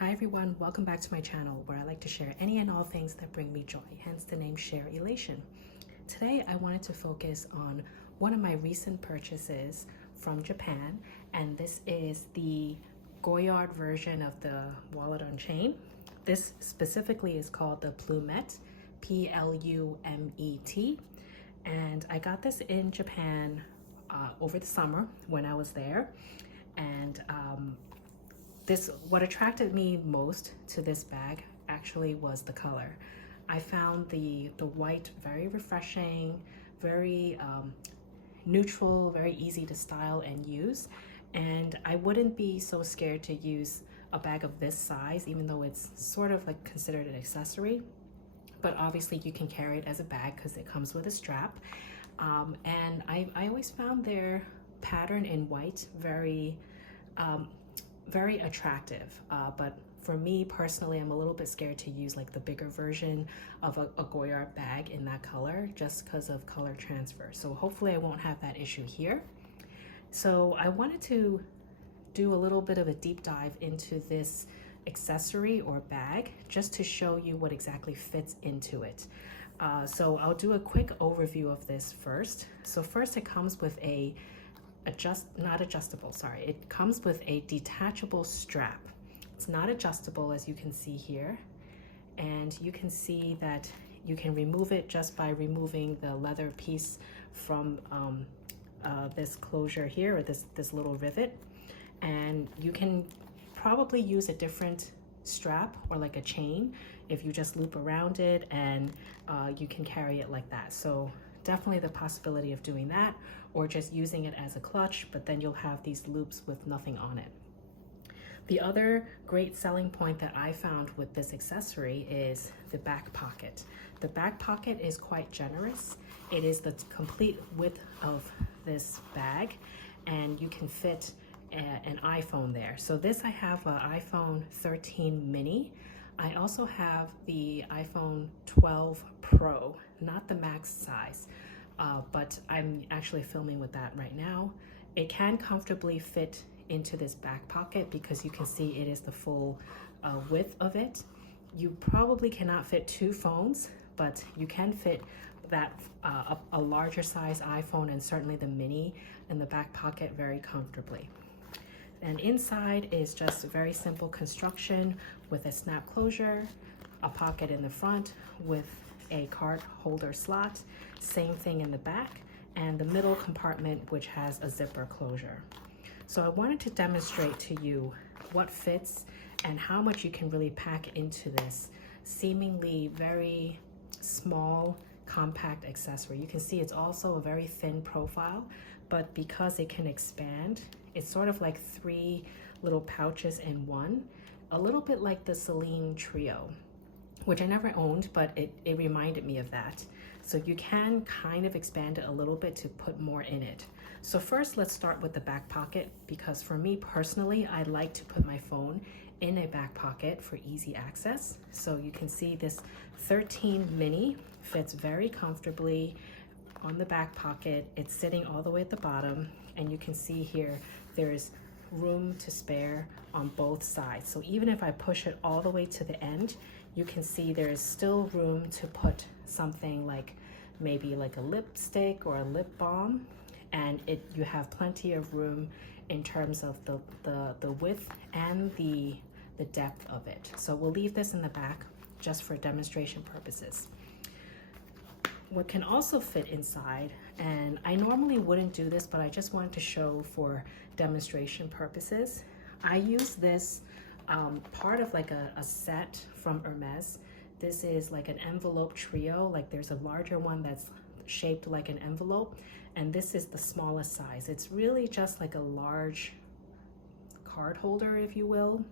Hi everyone, welcome back to my channel where I like to share any and all things that bring me joy, hence the name Share Elation. Today I wanted to focus on one of my recent purchases from Japan, and this is the Goyard version of the wallet on chain. This specifically is called the Plumet, P-L-U-M-E-T, and I got this in Japan over the summer when I was there. And what attracted me most to this bag actually was the color. I found the white very refreshing, very neutral, very easy to style and use. And I wouldn't be so scared to use a bag of this size, even though it's sort of like considered an accessory. But obviously you can carry it as a bag because it comes with a strap. And I always found their pattern in white very attractive, but for me personally, I'm a little bit scared to use like the bigger version of a Goyard bag in that color just because of color transfer. So hopefully I won't have that issue here. So I wanted to do a little bit of a deep dive into this accessory or bag just to show you what exactly fits into it. So I'll do a quick overview of this first. So first it comes with it comes with a detachable strap. It's not adjustable, as you can see here, and you can see that you can remove it just by removing the leather piece from this closure here, or this little rivet. And you can probably use a different strap or like a chain if you just loop around it, and you can carry it like that. So definitely the possibility of doing that, or just using it as a clutch, but then you'll have these loops with nothing on it. The other great selling point that I found with this accessory is the back pocket. The back pocket is quite generous. It is the complete width of this bag, and you can fit an iPhone there. So this, I have an iPhone 13 mini. I also have the iPhone 12 Pro, not the max size, but I'm actually filming with that right now. It can comfortably fit into this back pocket because you can see it is the full width of it. You probably cannot fit two phones, but you can fit that a larger size iPhone and certainly the mini in the back pocket very comfortably. And inside is just a very simple construction with a snap closure, a pocket in the front with a card holder slot, same thing in the back, and the middle compartment which has a zipper closure. So I wanted to demonstrate to you what fits and how much you can really pack into this seemingly very small, compact accessory. You can see it's also a very thin profile, but because it can expand, it's sort of like three little pouches in one, a little bit like the Celine Trio, which I never owned, but it reminded me of that. So you can kind of expand it a little bit to put more in it. So first, let's start with the back pocket, because for me personally, I like to put my phone in a back pocket for easy access. So you can see this 13 mini fits very comfortably on the back pocket. It's sitting all the way at the bottom, and you can see here there's room to spare on both sides. So even if I push it all the way to the end, you can see there's still room to put something like maybe like a lipstick or a lip balm, and you have plenty of room in terms of the width and the depth of it. So we'll leave this in the back just for demonstration purposes. What can also fit inside, and I normally wouldn't do this, but I just wanted to show for demonstration purposes. I use this part of like a set from Hermes. This is like an envelope trio. Like there's a larger one that's shaped like an envelope, and this is the smallest size. It's really just like a large card holder, if you will.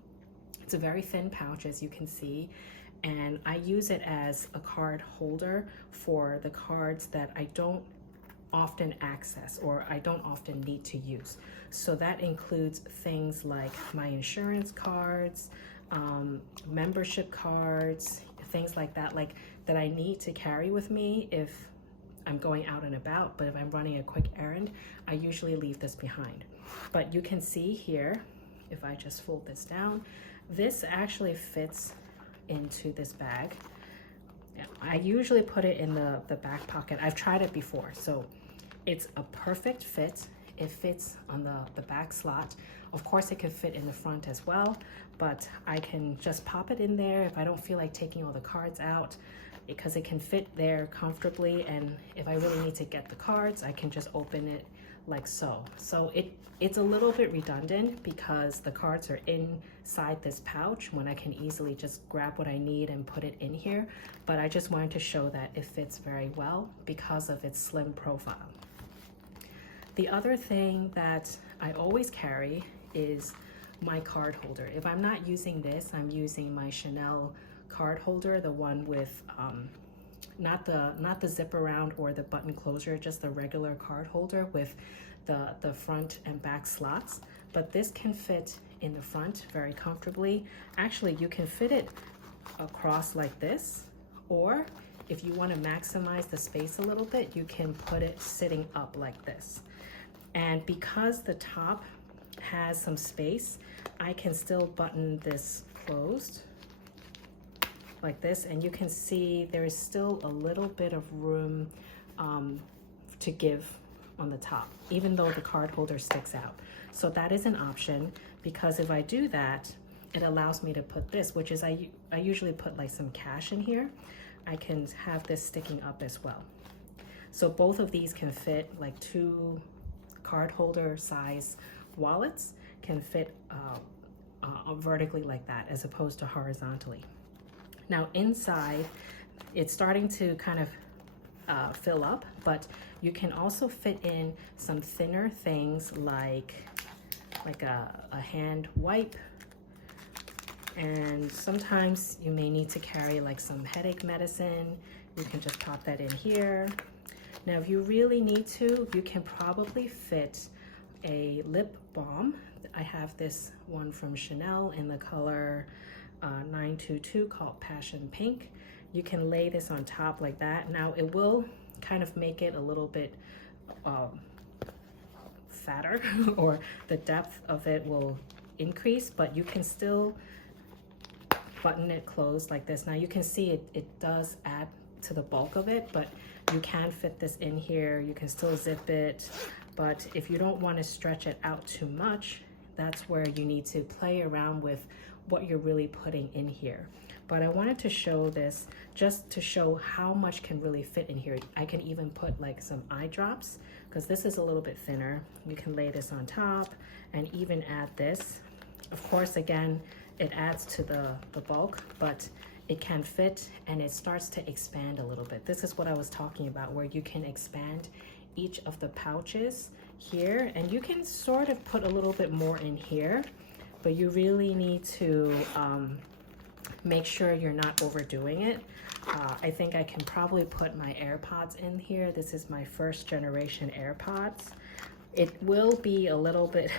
It's a very thin pouch, as you can see, and I use it as a card holder for the cards that I don't often access or I don't often need to use. So that includes things like my insurance cards, membership cards, things like that I need to carry with me if I'm going out and about. But if I'm running a quick errand, I usually leave this behind. But you can see here, if I just fold this down, This actually fits into this bag. I usually put it in the back pocket. I've tried it before, so it's a perfect fit. It fits on the back slot. Of course, it can fit in the front as well, but I can just pop it in there if I don't feel like taking all the cards out, because it can fit there comfortably. And if I really need to get the cards, I can just open it like so. So it's a little bit redundant because the cards are inside this pouch when I can easily just grab what I need and put it in here. But I just wanted to show that it fits very well because of its slim profile. The other thing that I always carry is my card holder. If I'm not using this, I'm using my Chanel card holder, the one with not the zip around or the button closure, just the regular card holder with the front and back slots. But this can fit in the front very comfortably. Actually, you can fit it across like this, or if you want to maximize the space a little bit, you can put it sitting up like this. And because the top has some space, I can still button this closed like this, and you can see there is still a little bit of room to give on the top, even though the card holder sticks out. So that is an option, because if I do that, it allows me to put this, which is I usually put like some cash in here. I can have this sticking up as well. So both of these can fit, like 2 card holder size wallets can fit vertically like that, as opposed to horizontally. Now inside, it's starting to kind of fill up, but you can also fit in some thinner things like a hand wipe, and sometimes you may need to carry like some headache medicine. You can just pop that in here. Now, if you really need to, you can probably fit a lip balm. I have this one from Chanel in the color 922 called Passion Pink. You can lay this on top like that. Now, it will kind of make it a little bit fatter or the depth of it will increase, but you can still button it closed like this. Now you can see it does add to the bulk of it, but you can fit this in here. You can still zip it, but if you don't want to stretch it out too much, that's where you need to play around with what you're really putting in here. But I wanted to show this just to show how much can really fit in here. I can even put like some eye drops, because this is a little bit thinner. You can lay this on top and even add this. Of course, again, it adds to the bulk, but it can fit and it starts to expand a little bit. This is what I was talking about, where you can expand each of the pouches here, and you can sort of put a little bit more in here, but you really need to make sure you're not overdoing it. I think I can probably put my AirPods in here. This is my 1st generation AirPods. It will be a little bit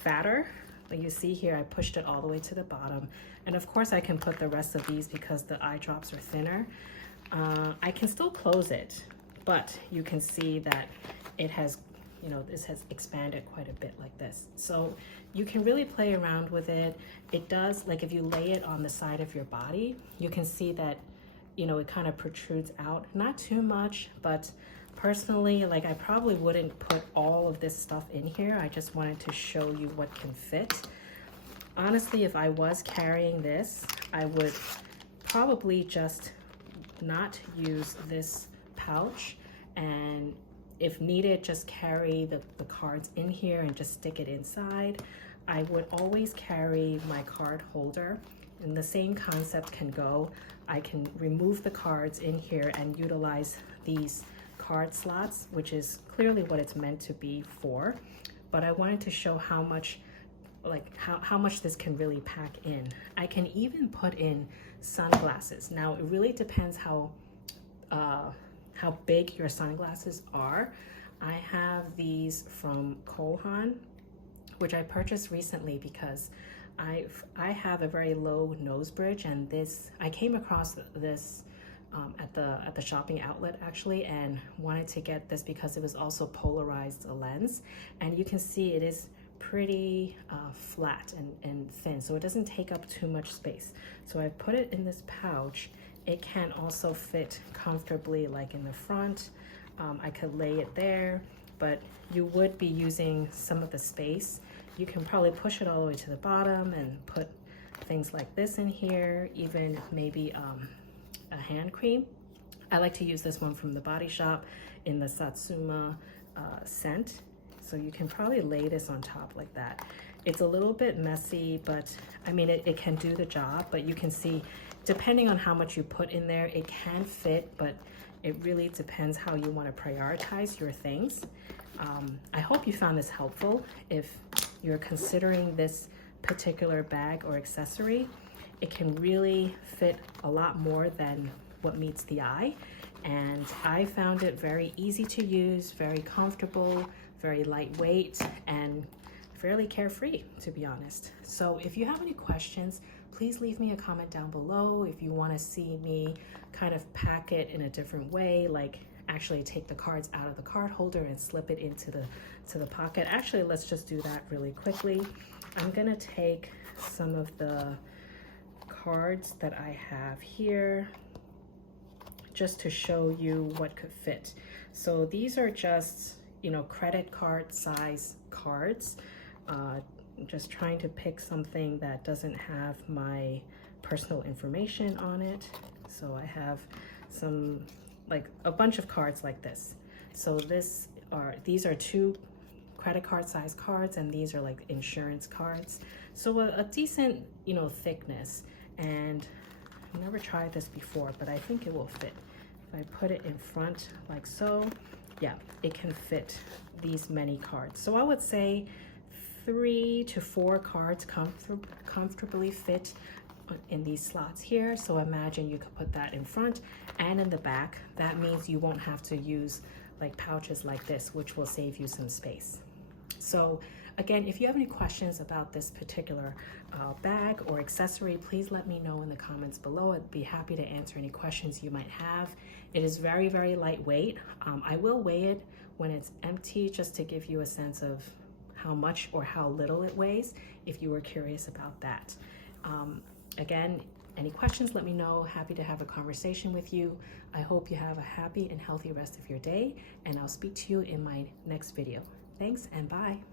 fatter, but you see here I pushed it all the way to the bottom. And of course I can put the rest of these because the eye drops are thinner. I can still close it, but you can see that it has, you know, this has expanded quite a bit like this. So you can really play around with it. It does, like if you lay it on the side of your body, you can see that, you know, it kind of protrudes out, not too much, but personally, like I probably wouldn't put all of this stuff in here. I just wanted to show you what can fit. Honestly, if I was carrying this, I would probably just not use this pouch, and if needed, just carry the cards in here and just stick it inside. I would always carry my card holder, and the same concept can go. I can remove the cards in here and utilize these card slots, which is clearly what it's meant to be for. But I wanted to show how much, like how much this can really pack in. I can even put in sunglasses. Now it really depends how big your sunglasses are. I have these from Kohan, which I purchased recently because I have a very low nose bridge, and this I came across this at the shopping outlet actually, and wanted to get this because it was also polarized lens, and you can see it is pretty flat and thin, so it doesn't take up too much space. So I've put it in this pouch. It can also fit comfortably like in the front. I could lay it there, but you would be using some of the space. You can probably push it all the way to the bottom and put things like this in here, even maybe a hand cream. I like to use this one from the Body Shop in the Satsuma scent. So you can probably lay this on top like that. It's a little bit messy, but I mean, it can do the job, but you can see, depending on how much you put in there, it can fit, but it really depends how you want to prioritize your things. I hope you found this helpful. If you're considering this particular bag or accessory, it can really fit a lot more than what meets the eye. And I found it very easy to use, very comfortable, very lightweight, and fairly carefree, to be honest. So if you have any questions, please leave me a comment down below. If you want to see me kind of pack it in a different way, like actually take the cards out of the card holder and slip it into the pocket. Actually, let's just do that really quickly. I'm gonna take some of the cards that I have here just to show you what could fit. So these are just, you know, credit card size cards. I'm just trying to pick something that doesn't have my personal information on it. So I have some, like a bunch of cards like this. So these are 2 credit card size cards, and these are like insurance cards. So a decent, you know, thickness. And I've never tried this before, but I think it will fit. If I put it in front like so, yeah, it can fit these many cards. So I would say 3 to 4 cards comfortably fit in these slots here. So imagine you could put that in front and in the back. That means you won't have to use like pouches like this, which will save you some space. So again, if you have any questions about this particular bag or accessory, please let me know in the comments below. I'd be happy to answer any questions you might have. It is very, very lightweight. I will weigh it when it's empty just to give you a sense of how much or how little it weighs, if you were curious about that. Again, any questions, let me know. Happy to have a conversation with you. I hope you have a happy and healthy rest of your day, and I'll speak to you in my next video. Thanks and bye.